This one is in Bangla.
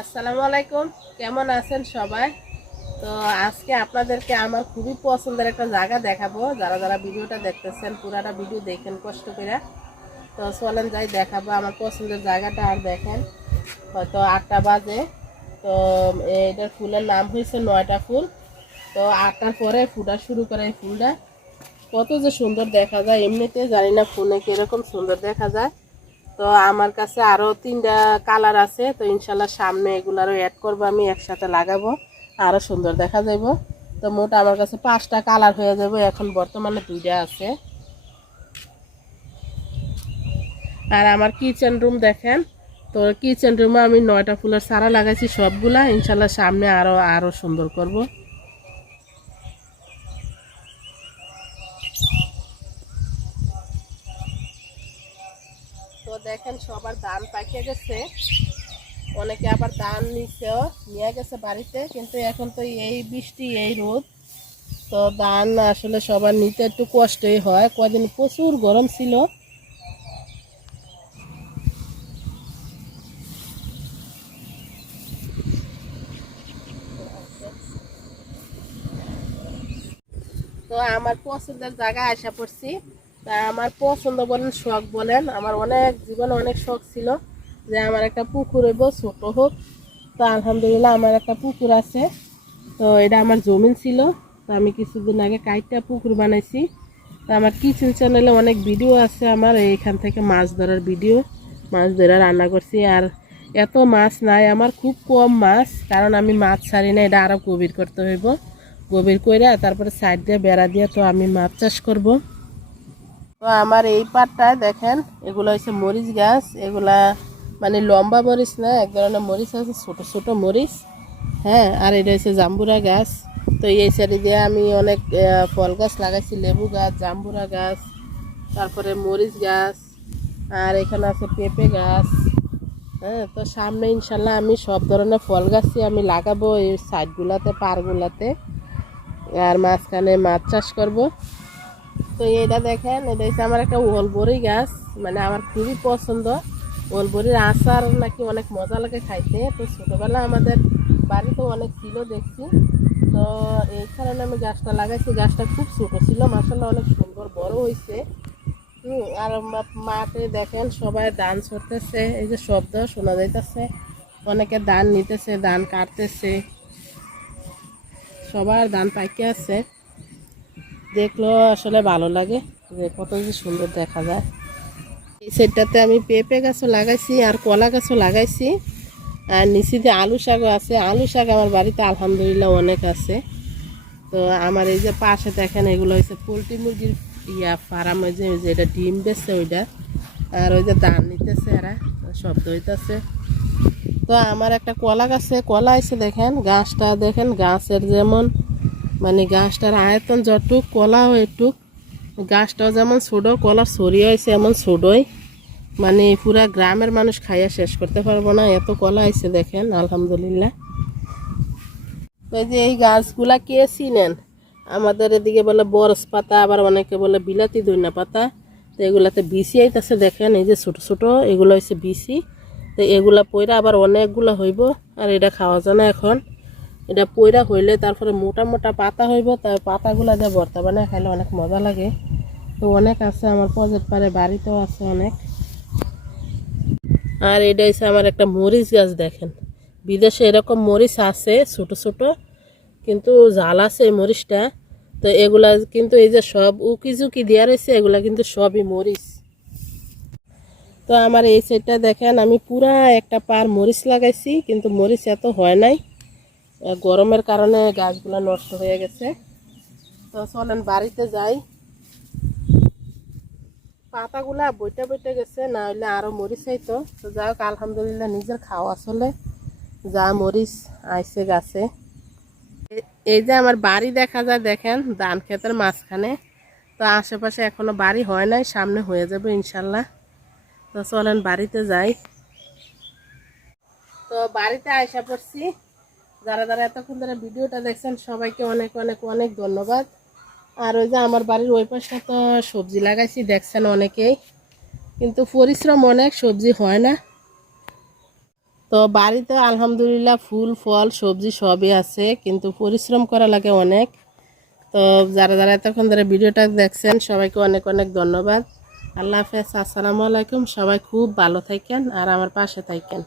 আসসালামু আলাইকুম। কেমন আছেন সবাই? তো আজকে আপনাদেরকে আমার খুবই পছন্দের একটা জায়গা দেখাবো। যারা যারা ভিডিওটা দেখতেছেন, পুরাটা ভিডিও দেখেন, কষ্ট করে। তো চলেন যাই দেখাবো আমার পছন্দের জায়গাটা আর দেখেন, হয়তো আটটা বাজে। তো এটার ফুলের নাম হয়েছে নয়টা ফুল। তো আটটার পরে ফুটা শুরু করে এই ফুলটা। কত যে সুন্দর দেখা যায়, এমনিতে জানি না ফোনে কীরকম সুন্দর দেখা যায়। তো আমার কাছে আরও তিনটা কালার আছে, তো ইনশাল্লাহ সামনে এগুলারও অ্যাড করব আমি, একসাথে লাগাবো আরও সুন্দর দেখা যাব তো মোট আমার কাছে পাঁচটা কালার হয়ে যাবে এখন বর্তমানে দুইটা আছে। আর আমার কিচেন রুম দেখেন, তো কিচেন রুমে আমি নয়টা ফুলের সারা লাগাইছি সবগুলা, ইনশাল্লাহ সামনে আরও আরও সুন্দর করব। তো দেখেন সবার ধান পাকিয়ে গেছে। অনেকে আবার ধান নিচেও নিয়ে গেছে বাড়িতে, কিন্তু এখন তো এই বৃষ্টি, এই রোদ। তো ধান আসলে সবার নিতে একটু কষ্টই হয়। কদিন প্রচুর গরম ছিল। তো আমার পছন্দের জায়গায় আসা পড়ছি। তা আমার পছন্দ বলেন, শখ বলেন, আমার অনেক জীবনে অনেক শখ ছিল যে আমার একটা পুকুর হইব, ছোট হোক। তো আলহামদুলিল্লাহ আমার একটা পুকুর আছে। তো এটা আমার জমিন ছিল। তো আমি কিছুদিন আগে কাইটটা পুকুর বানাইছি। তো আমার কিচেন চ্যানেলে অনেক ভিডিও আছে আমার, এইখান থেকে মাছ ধরার ভিডিও, মাছ ধরে রান্না করছি। আর এত মাছ নাই, আমার খুব কম মাছ, কারণ আমি মাছ ছাড়ি না, এটা আরও গভীর করতে হইব। গভীর করে তারপরে সাইড দিয়ে বেড়া দিয়ে তো আমি মাছ চাষ করব। তো আমার এই পাটটায় দেখেন, এগুলো হচ্ছে মরিচ গাছ, এগুলা মানে লম্বা মরিচ না, এক ধরনের মরিচ আছে, ছোট ছোট মরিচ হ্যাঁ আর এটা হচ্ছে জাম্বুরা গাছ। তো এই সাইডে দিয়ে আমি অনেক ফল গাছ লাগাইছি, লেবু গাছ, জাম্বুরা গাছ, তারপরে মরিচ গাছ, আর এখানে আছে পেঁপে গাছ হ্যাঁ তো সামনে ইনশাল্লাহ আমি সব ধরনের ফল গাছই আমি লাগাবো এই সাইডগুলাতে পারগুলাতে আর মাঝখানে মাছ চাষ করব। তো এটা দেখেন, এটা হচ্ছে আমার একটা ওলবরি গাছ মানে আমার খুবই পছন্দ। ওলবরির আচার নাকি অনেক মজা লাগে খাইতে। তো ছোটোবেলা আমাদের বাড়িতে অনেক ছিল দেখছি। তো এই কারণে আমি গাছটা লাগাইছি। গাছটা খুব ছোটো ছিল মাসাল্লাহ অনেক সুন্দর বড় হয়েছে আর মাঠে দেখেন সবাই ধান ছড়তেছে, এই যে শব্দ শোনা যাইতেছে। অনেকে ধান নিতেছে ধান কাটতেছে। সবার ধান পাইকে আছে। দেখলেও আসলে ভালো লাগে, যে কত যে সুন্দর দেখা যায়। এই সাইডটাতে আমি পেঁপে গাছও লাগাইছি আর কলা গাছও লাগাইছি, আর নিচে আলু শাকও আছে, আলু শাক আমার বাড়িতে আলহামদুলিল্লাহ অনেক আছে। তো আমার এই যে পাশে দেখেন, এগুলো হচ্ছে পোলট্রি মুরগির ইয়া ফার্ম যে, ওই যে এটা ডিম বেচছে ওইটা, আর ওই যে ধান নিতেছে এরা শব্দ হইতেছে তো আমার একটা কলা গাছে, কলা আছে দেখেন, গাছটা দেখেন, গাছের যেমন মানে গাছটার আয়তন যতটুক কলাও একটুক, গাছটাও যেমন ছোটো, কলার ছড়িয়ে হয়েছে এমন ছোটোই। মানে পুরা গ্রামের মানুষ খাইয়া শেষ করতে পারব না, এত কলা আছে দেখেন, আলহামদুলিল্লাহ। ওই যে এই গাছগুলা কে চিনেন? আমাদের এদিকে বলে বরস পাতা, আবার অনেকে বলে বিলাতি দইনা পাতা। তো এগুলাতে বিসি আইতেছে দেখেন, এই যে ছোট ছোট, এগুলো হচ্ছে বিসি তো এগুলা পয়রা আবার অনেকগুলো হইব, আর এটা খাওয়া যায় না এখন। এটা পয়রা হইলে তারপরে মোটা মোটা পাতা হইব তাই পাতাগুলা দিয়ে ভর্তা বানায় খাইলে অনেক মজা লাগে। তো অনেক আছে আমার পজেট পারে, বাড়িতেও আছে অনেক। আর এটা হচ্ছে আমার একটা মরিচ গাছ দেখেন। বিদেশে এরকম মরিচ আছে ছোট ছোট, কিন্তু জাল আছে এই মরিচটা। তো এগুলা কিন্তু এই যে সব উকি ঝুঁকি দেওয়া রয়েছে এগুলা কিন্তু সবই মরিচ। তো আমার এই সাইডটা দেখেন, আমি পুরা একটা পার মরিচ লাগাইছি, কিন্তু মরিচ এত হয় নাই। গরমের কারণে গাছগুলা নষ্ট হয়ে গেছে। তো চলেন বাড়িতে যাই। পাতাগুলা বইটা বইটা গেছে, না হইলে আরও মরিচ হইতো তো যাই হোক, আলহামদুলিল্লাহ নিজের খাওয়া চলে। যা মরিচ আইছে গাছে। এই যে আমার বাড়ি দেখা যায়, দেখেন ধান ক্ষেতের মাঝখানে। তো আশেপাশে এখনও বাড়ি হয় নাই, সামনে হয়ে যাবে ইনশাল্লাহ। তো চলেন বাড়িতে যাই। তো বাড়িতে আয়সা পড়ছি। যারা যারা এতক্ষণ ধরে ভিডিওটা দেখছেন, সবাইকে অনেক অনেক অনেক ধন্যবাদ। আর ওই যে আমার বাড়ির ওই পাশে তো সবজি লাগাইছি, দেখছেন অনেকেই। কিন্তু পরিশ্রম অনেক, সবজি হয় না। তো বাড়িতে আলহামদুলিল্লাহ ফুল, ফল, সবজি সবই আছে, কিন্তু পরিশ্রম করা লাগে অনেক। তো যারা যারা এতক্ষণ ধরে ভিডিওটা দেখছেন, সবাইকে অনেক অনেক ধন্যবাদ। আল্লাহ হাফেজ, আসসালামু আলাইকুম। সবাই খুব ভালো থাকেন আর আমার পাশে থাকেন।